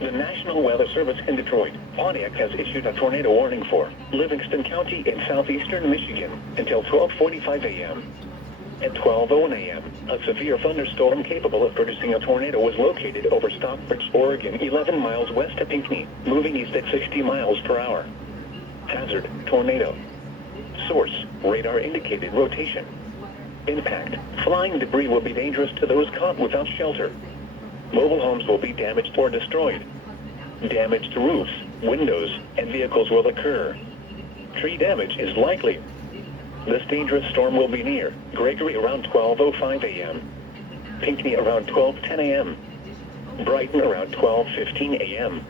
The National Weather Service in Detroit, Pontiac has issued a tornado warning for Livingston County in southeastern Michigan until 12:45 a.m. At 12:01 a.m., a severe thunderstorm capable of producing a tornado was located over Stockbridge, Oregon, 11 miles west of Pinckney, moving east at 60 miles per hour. Hazard, tornado. Source, radar indicated rotation. Impact, flying debris will be dangerous to those caught without shelter. Mobile homes will be damaged or destroyed. Damage to roofs, windows, and vehicles will occur. Tree damage is likely. This dangerous storm will be near Gregory around 12:05 a.m., Pinckney around 12:10 a.m., Brighton around 12:15 a.m.,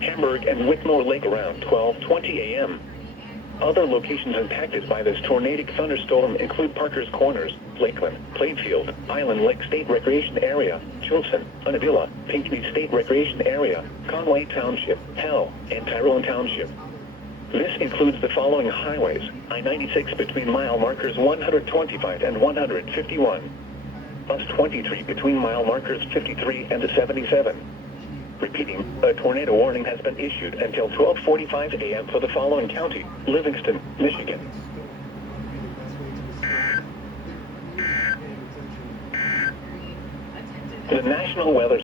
Hamburg and Whitmore Lake around 12:20 a.m. Other locations impacted by this tornadic thunderstorm include Parker's Corners, Lakeland, Plainfield, Island Lake State Recreation Area, Chilson, Unadilla, Pinckney State Recreation Area, Conway Township, Hell, and Tyrone Township. This includes the following highways: I-96 between mile markers 125 and 151, Bus 23 between mile markers 53 and 77. Repeating, a tornado warning has been issued until 12:45 a.m. for the following county: Livingston, Michigan. The National Weather